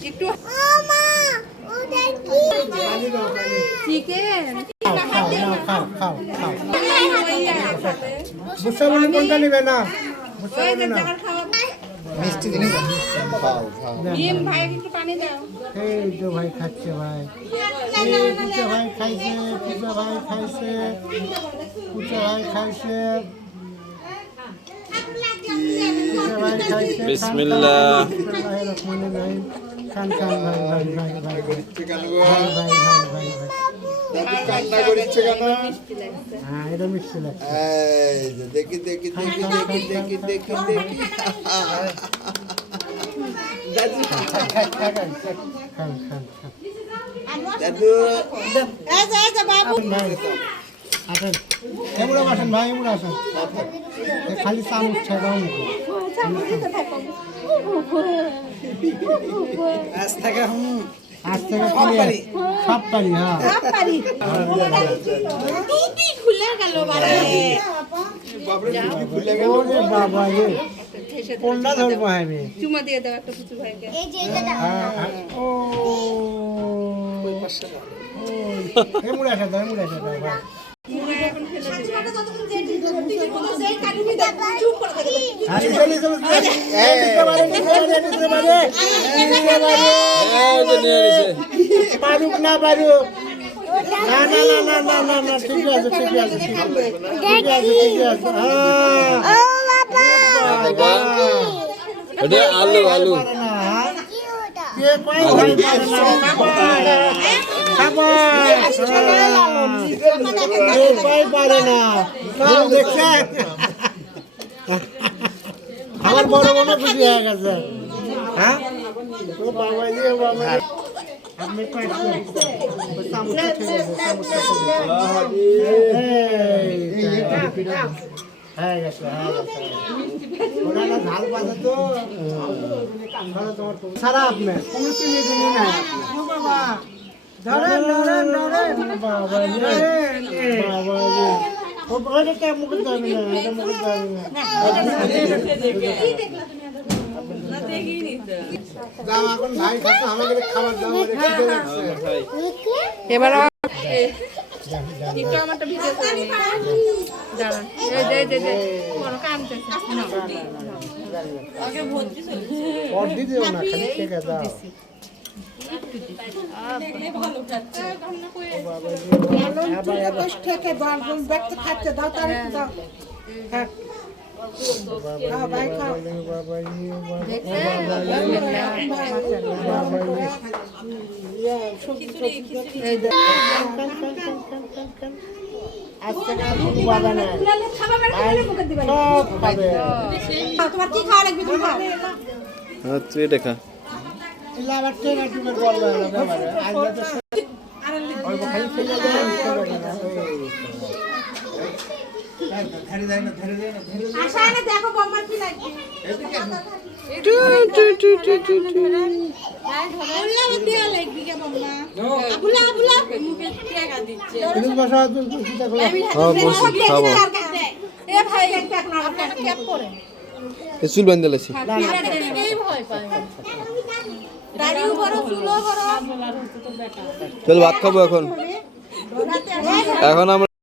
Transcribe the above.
একটু চিকেন কোনটা নিবে না মিষ্টি জিনিস ভাই একটু পানি দাও। এই তো ভাই খাচ্ছে ভাই পুচা ভাই খাইছে পুচা ভাই খাইছে পুচা ভাই খাইছে বিসমিল্লাহ। খান খান ভাই ভাই ভাই ভাই ভাই ভাই ভাই কান্না করছে কেন? হ্যাঁ এটা মিষ্টি লাগছে এই যে দেখি দেখি দেখি দেখি দেখি দেখি দেখি দাদু খান খান খান দাদু ভাই আসেন এমুড়া আসেন ভাই এমুড়া আসেন খালি চামচ ছাড়াও নাকি আজ থেকে আজ থেকে সব পারি হ্যাঁ ওরে বাবা রে কোনটা ধরবো আমি চুমা দিয়ে দাও একটা পুচু ভাইকে। ও এমুড়া আসা দাও এমুড়া আসা দাও ভাই এখন ফেলে দিবে। পারুক না পারুক না না না না না না না ঠিক আছে ঠিক আছে ঠিক আছে ঠিক আছে ঠিক আছে আলু আলু কে কয় ভাই পারে না কে কয় পারে না সব দেখছেন আমার বড় মনে খুশি হয়ে গেছে হ্যাঁ ও বাবা দিয়ে বাবা আপনি পাচ্ছেন সামুসা ঠিক আছে সামুসা হ্যাঁ গেছে ওরা না ঝাল পাচ্ছে তো সারা আপনি কোনো চিনি দিনি না বাবা ধরেন ধরেন ধরেন বাবা বাবা ওটা কে মুখে যাবে না এটা মুখে যাবে না এখন ভাই খাচ্ছে আমাদের খাবার দাবার খিদে লাগছে এবার একটু আমারটা ভিডিও করে নিই। দাঁড়ান এই দে বড় কামতেছে না আগে ভর্তি চলে और दीदी हो ना खाली के का दाओ ভালো খাচ্ছে আমরা কই থেকে দাও ব্যক্তি খাচ্ছে দাও তার একটু দাও হ্যাঁ খাও ভাই খাও बाबा ये আজকে না শুধু বাবা না সব খাবে তোমার কি খাওয়া লাগবে তুমি খাও তুই দেখা ইলা আবার ট্রেন টুমের বল না ব্যাপারে আজ তো ওই খালি ফেলে দেন ধরে দেয় না ধরে দেয় না আশা এনে দেখো বম্মার কি লাগবে টু টু টু টু টু টু বললা দিয়া লাগবে কে বম্মা আবুলা আবুলা মুখে টাকা দিচ্ছে তিরিশ বছর তুমি চিন্তা করো খাবো এ ভাই একটা এখন আপনার ক্যাপ পরে চুল বান্ধে লাইছি এই ভয় পায় দাড়িও বড় চুলও বড় চল ভাত খাবো এখন এখন আমরা